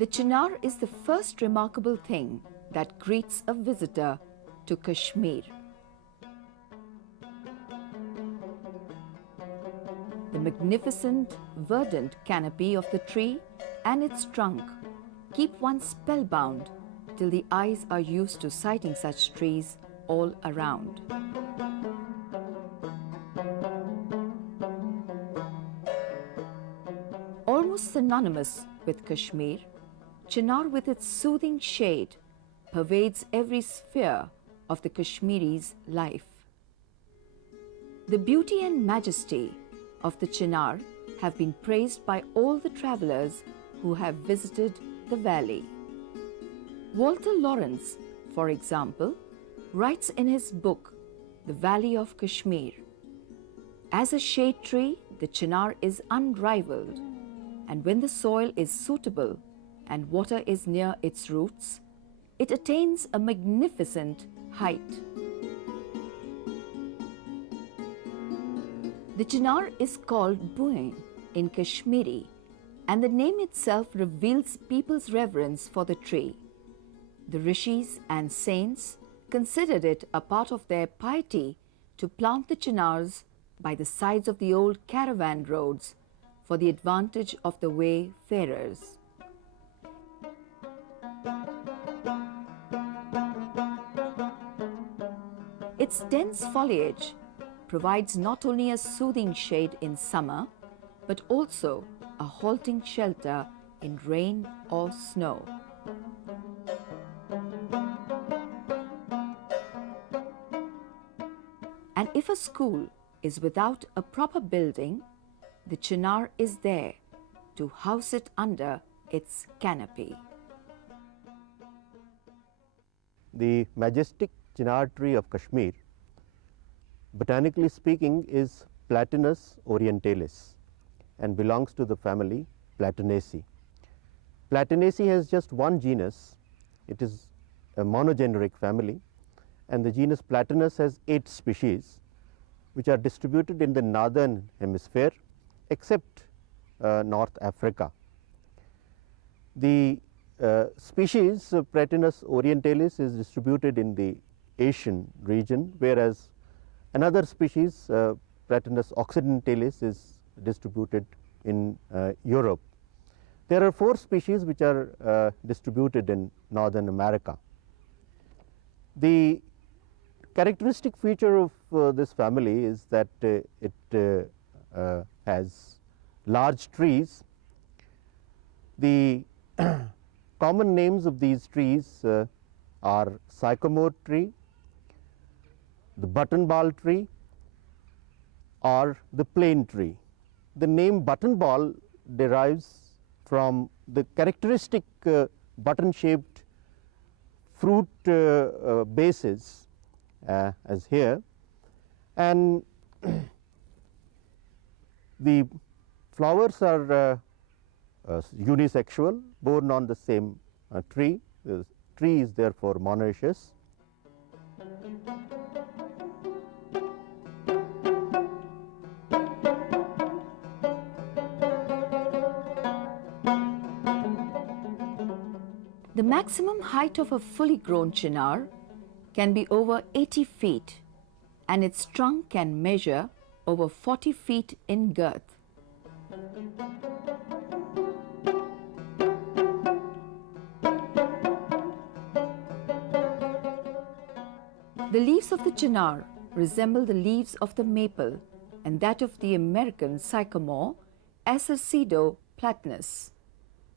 The Chinar is the first remarkable thing that greets a visitor to Kashmir. The magnificent, verdant canopy of the tree and its trunk keep one spellbound till the eyes are used to sighting such trees all around. Almost synonymous with Kashmir, Chinar with its soothing shade pervades every sphere of the Kashmiri's life. The beauty and majesty of the Chinar have been praised by all the travelers who have visited the valley. Walter Lawrence, for example, writes in his book, The Valley of Kashmir, as a shade tree, the Chinar is unrivaled, and when the soil is suitable and water is near its roots, it attains a magnificent height. The Chinar is called Buin in Kashmiri, and the name itself reveals people's reverence for the tree. The rishis and saints considered it a part of their piety to plant the Chinars by the sides of the old caravan roads for the advantage of the wayfarers. Its dense foliage provides not only a soothing shade in summer, but also a halting shelter in rain or snow. And if a school is without a proper building, the Chinar is there to house it under its canopy. The majestic Chinar tree of Kashmir, botanically speaking, is Platanus orientalis and belongs to the family Platanaceae. Platanaceae has just one genus. It is a monogeneric family, and the genus Platanus has 8 species, which are distributed in the northern hemisphere except North Africa. The species Platanus orientalis is distributed in the Asian region, whereas another species, Platanus occidentalis, is distributed in Europe. There are 4 species which are distributed in Northern America. The characteristic feature of this family is that it has large trees. The common names of these trees are sycamore tree, the buttonball tree, or the plane tree. The name buttonball derives from the characteristic button-shaped fruit bases as here, and the flowers are unisexual, borne on the same tree. The tree is therefore monoecious. The maximum height of a fully grown Chinar can be over 80 feet, and its trunk can measure over 40 feet in girth. The leaves of the Chinar resemble the leaves of the maple and that of the American sycamore, Acercido platanus.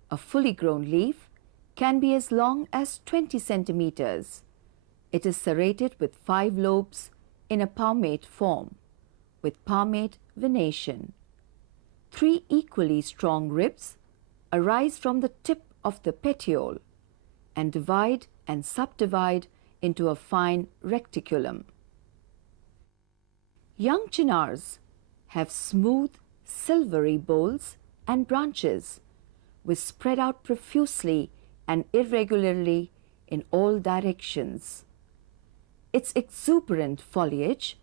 A fully grown leaf can be as long as 20 centimeters. It is serrated with 5 lobes in a palmate form, with palmate venation. 3 equally strong ribs arise from the tip of the petiole and divide and subdivide into a fine reticulum. Young Chinars have smooth, silvery boles and branches, which spread out profusely and irregularly in all directions. Its exuberant foliage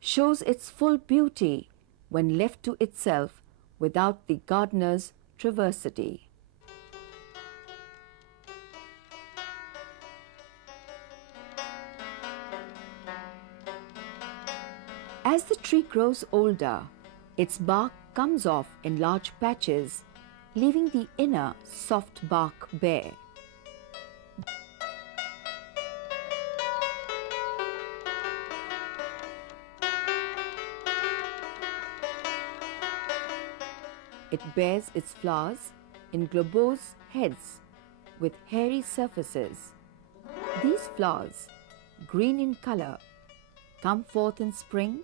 shows its full beauty when left to itself without the gardener's traversity. As the tree grows older, its bark comes off in large patches, leaving the inner soft bark bare. It bears its flowers in globose heads with hairy surfaces. These flowers, green in color, come forth in spring,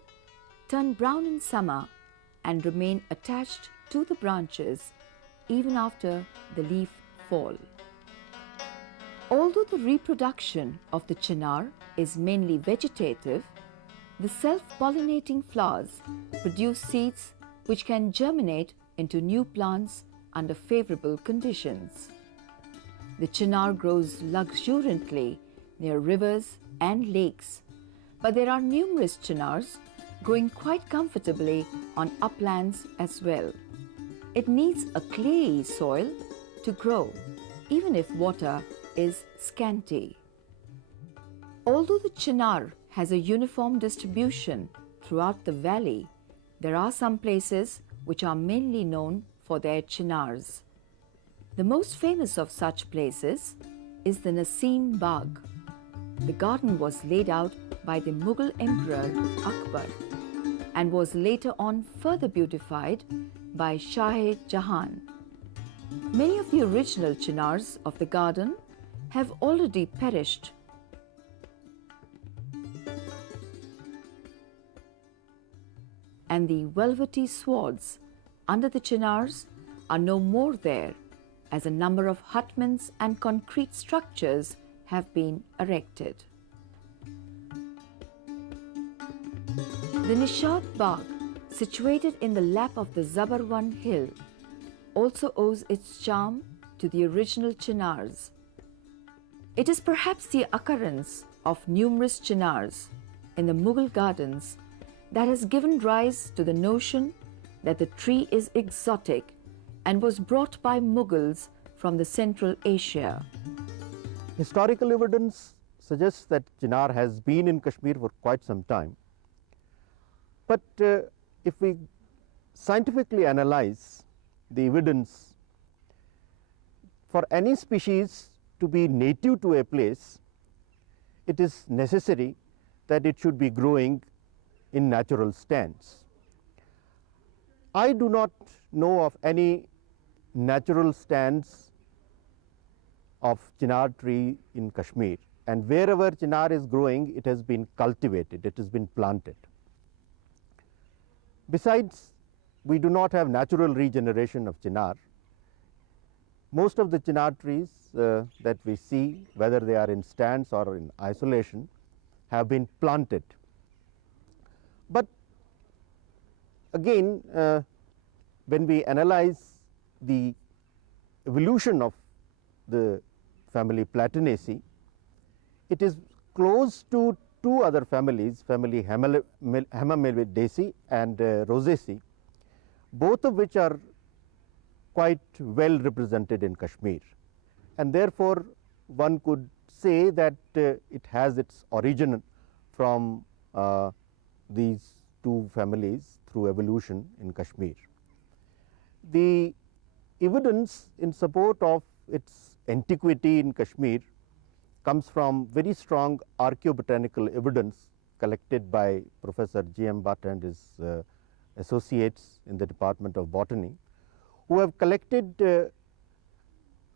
turn brown in summer, and remain attached to the branches even after the leaf fall. Although the reproduction of the chinar is mainly vegetative, the self-pollinating flowers produce seeds which can germinate into new plants under favorable conditions. The chinar grows luxuriantly near rivers and lakes, but there are numerous chinars growing quite comfortably on uplands as well. It needs a clayey soil to grow, even if water is scanty. Although the chinar has a uniform distribution throughout the valley, there are some places which are mainly known for their chinars. The most famous of such places is the Naseem Bagh. The garden was laid out by the Mughal Emperor Akbar and was later on further beautified by Shah Jahan. Many of the original chinars of the garden have already perished. And the velvety swaths under the chinars are no more there, as a number of hutments and concrete structures have been erected. The Nishad Bagh, situated in the lap of the Zabarwan hill, also owes its charm to the original chinars. It is perhaps the occurrence of numerous chinars in the Mughal gardens that has given rise to the notion that the tree is exotic and was brought by Mughals from the Central Asia. Historical evidence suggests that chinar has been in Kashmir for quite some time. But if we scientifically analyze the evidence, for any species to be native to a place, it is necessary that it should be growing in natural stands. I do not know of any natural stands of chinar tree in Kashmir, and wherever chinar is growing, it has been cultivated, it has been planted. Besides, we do not have natural regeneration of chinar. Most of the chinar trees that we see, whether they are in stands or in isolation, have been planted. But again, when we analyze the evolution of the family Platanaceae, it is close to two other families, family Hamamelidaceae and Rosaceae, both of which are quite well represented in Kashmir, and therefore one could say that it has its origin from these two families through evolution in Kashmir. The evidence in support of its antiquity in Kashmir comes from very strong archaeobotanical evidence collected by Professor G.M. Butt and his associates in the Department of Botany, who have collected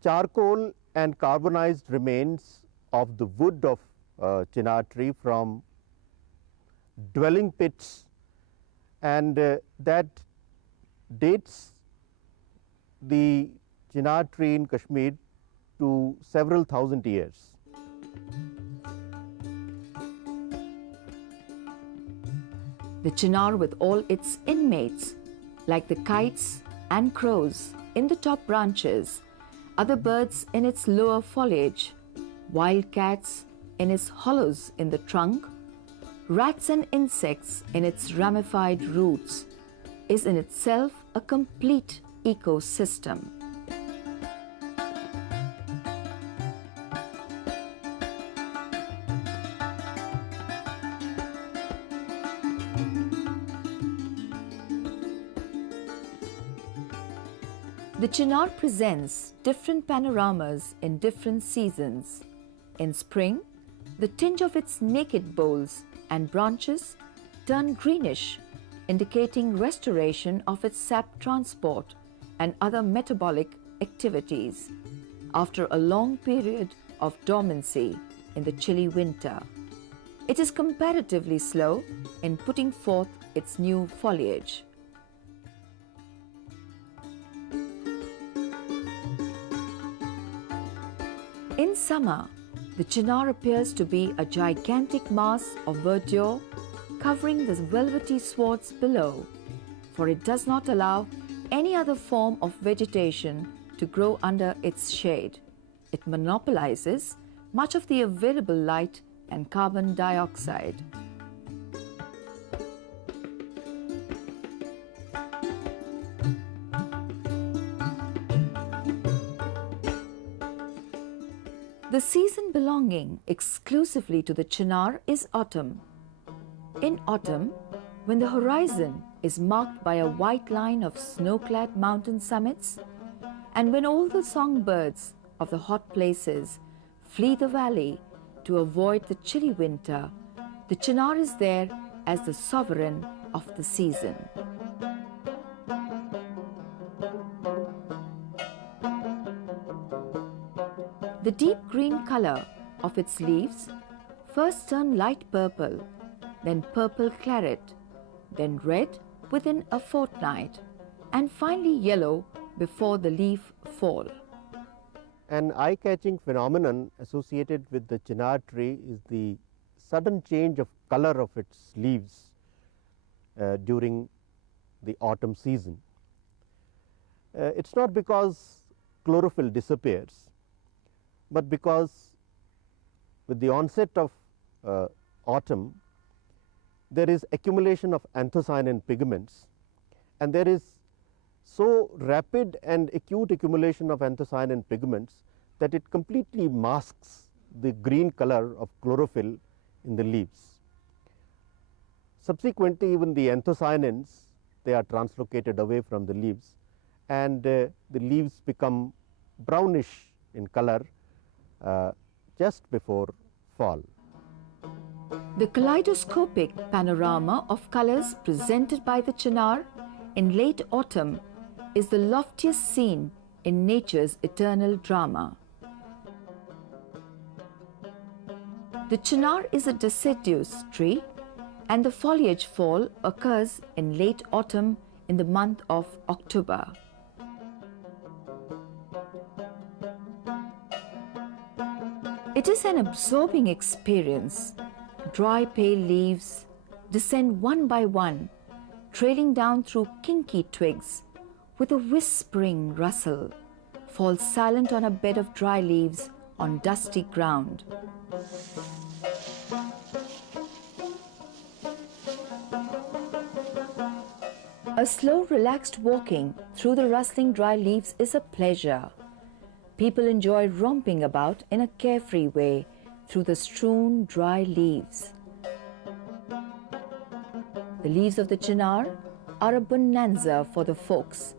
charcoal and carbonized remains of the wood of chinar tree from dwelling pits, and that dates the chinar tree in Kashmir to several thousand years. The chinar with all its inmates, like the kites and crows in the top branches, other birds in its lower foliage, wild cats in its hollows in the trunk, rats and insects in its ramified roots, is in itself a complete ecosystem. The Chinar presents different panoramas in different seasons. In spring, the tinge of its naked boles and branches turn greenish, indicating restoration of its sap transport and other metabolic activities after a long period of dormancy in the chilly winter. It is comparatively slow in putting forth its new foliage. In summer, the Chinar appears to be a gigantic mass of verdure covering the velvety swards below, for it does not allow any other form of vegetation to grow under its shade. It monopolizes much of the available light and carbon dioxide. The season belonging exclusively to the Chinar is autumn. In autumn, when the horizon is marked by a white line of snow-clad mountain summits, and when all the songbirds of the hot places flee the valley to avoid the chilly winter, the Chinar is there as the sovereign of the season. The deep green color of its leaves first turn light purple, then purple claret, then red within a fortnight, and finally yellow before the leaf fall. An eye-catching phenomenon associated with the Chinar tree is the sudden change of color of its leaves during the autumn season. It's not because chlorophyll disappears, but because with the onset of autumn, there is accumulation of anthocyanin pigments, and there is so rapid and acute accumulation of anthocyanin pigments that it completely masks the green color of chlorophyll in the leaves. Subsequently, even the anthocyanins, they are translocated away from the leaves, and the leaves become brownish in color just before fall. The kaleidoscopic panorama of colors presented by the Chinar in late autumn is the loftiest scene in nature's eternal drama. The Chinar is a deciduous tree, and the foliage fall occurs in late autumn in the month of October. It is an absorbing experience. Dry pale leaves descend one by one, trailing down through kinky twigs with a whispering rustle, fall silent on a bed of dry leaves on dusty ground. A slow, relaxed walking through the rustling dry leaves is a pleasure. People enjoy romping about in a carefree way through the strewn dry leaves. The leaves of the Chinar are a bonanza for the folks.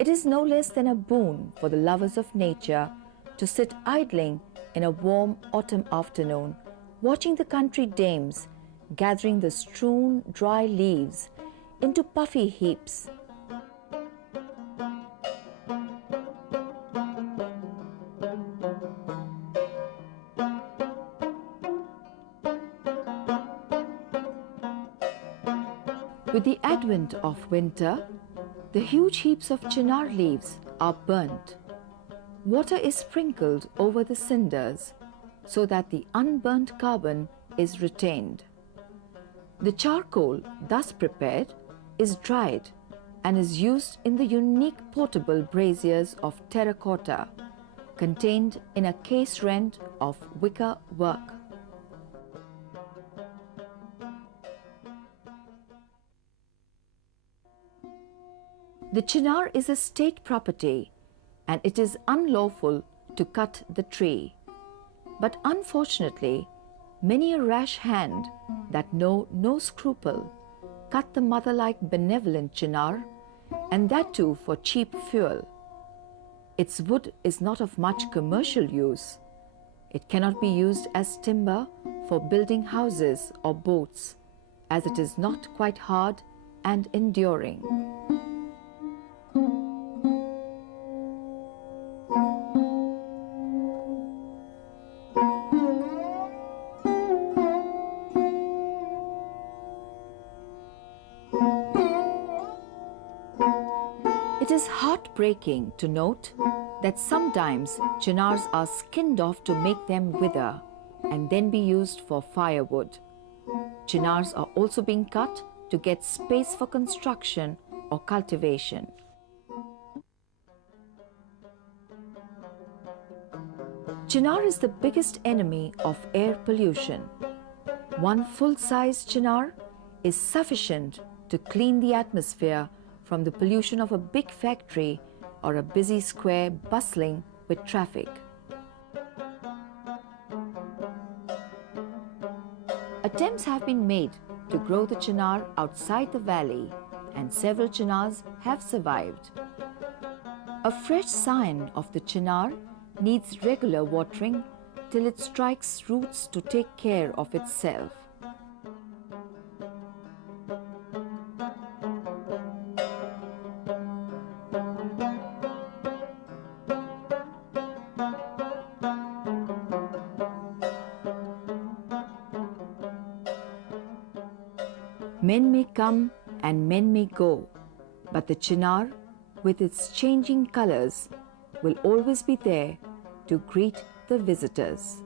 It is no less than a boon for the lovers of nature to sit idling in a warm autumn afternoon, watching the country dames gathering the strewn dry leaves into puffy heaps. With the advent of winter, the huge heaps of Chinar leaves are burnt. Water is sprinkled over the cinders so that the unburnt carbon is retained. The charcoal thus prepared is dried and is used in the unique portable braziers of terracotta contained in a case rent of wicker work. The Chinar is a state property, and it is unlawful to cut the tree. But unfortunately, many a rash hand that know no scruple cut the mother-like benevolent Chinar, and that too for cheap fuel. Its wood is not of much commercial use. It cannot be used as timber for building houses or boats, as it is not quite hard and enduring. It is heartbreaking to note that sometimes chinars are skinned off to make them wither and then be used for firewood. Chinars are also being cut to get space for construction or cultivation. Chinar is the biggest enemy of air pollution. One full-size chinar is sufficient to clean the atmosphere from the pollution of a big factory or a busy square bustling with traffic. Attempts have been made to grow the chinar outside the valley, and several chinars have survived. A fresh scion of the chinar needs regular watering till it strikes roots to take care of itself. Men may come and men may go, but the chinar, with its changing colors, will always be there to greet the visitors.